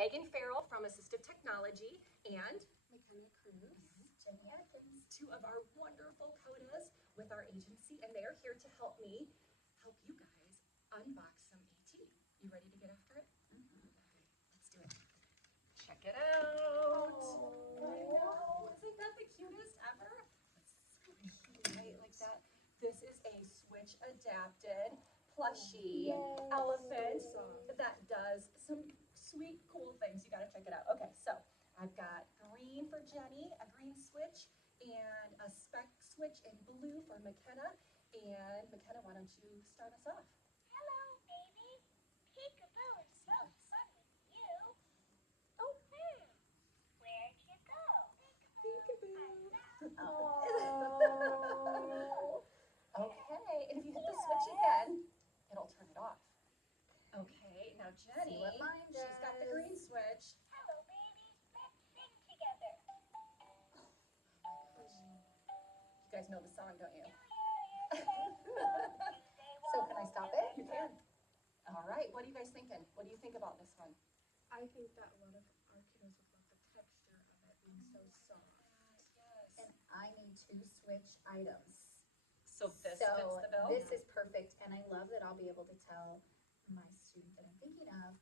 Megan Farrell from Assistive Technology and Jenny, two of our wonderful codas with our agency, and they are here to help me help you guys unbox some AT. You ready to get after it? Let's do it. Check it out. Oh, I know. Isn't that the cutest ever? It's right like that. This is a switch adapted plushy elephant that does some sweet, cool things. You gotta check it out. Okay, so I've got green for Jenny, a green switch, and a speck switch in blue for McKenna. And McKenna, why don't you start us off? Hello, baby. Peekaboo, it's so fun with you. Oh, where'd you go? Peekaboo. Oh. Okay, and if you hit the switch again, it'll turn it off. Okay, now Jenny, See what mine she's got the does. green switch. Hello, baby. Let's sing together. You guys know the song, don't you? So can I stop it? You can. All right, what are you guys thinking? What do you think about this one? I think that a lot of our kiddos would love the texture of it being so soft. Yes. And I need 2 switch items. So this fits the bill? This is perfect, and I love that I'll be able to tell my student that I'm thinking of,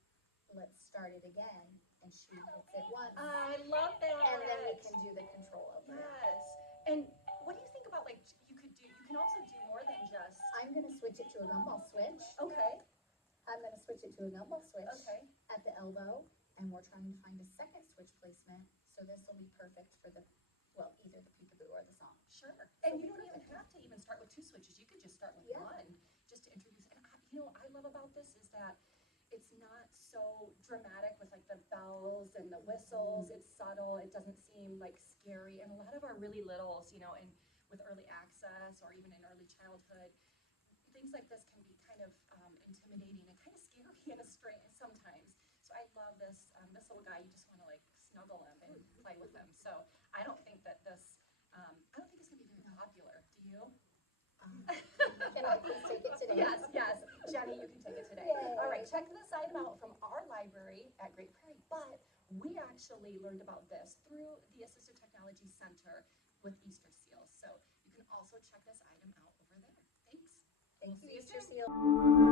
let's start it again, and she hits it once. I love that. And then we can do the control over it. Yes. And what do you think about, like, you can also do more than just, I'm gonna switch it to a gumball switch. okay, I'm gonna switch it to a gumball switch okay. at the elbow, and we're trying to find a second switch placement, so this will be perfect for the, well, either the peekaboo or the song. Sure. And you don't even have to even start with 2 switches. You could just start with Yeah. one, just to introduce. And what I love about this is that it's not so dramatic with like the bells and the whistles. It's subtle. It doesn't seem like scary. And a lot of our really littles, and with early access or even in early childhood, things like this can be kind of intimidating and kind of scary in a string sometimes. So I love this little guy. You just want to like snuggle him and play with him. So I don't think that this, I don't think it's going to be very popular. Do you? Can I please take it today? Yes, yes. Jenny, you can take it today. Yay. All right, check this item out from our library at Great Prairie. But we actually learned about this through the Assistive Technology Center with Easter seals. So you can also check this item out over there. Thanks. Thank We'll you, see you Easter soon. Seal.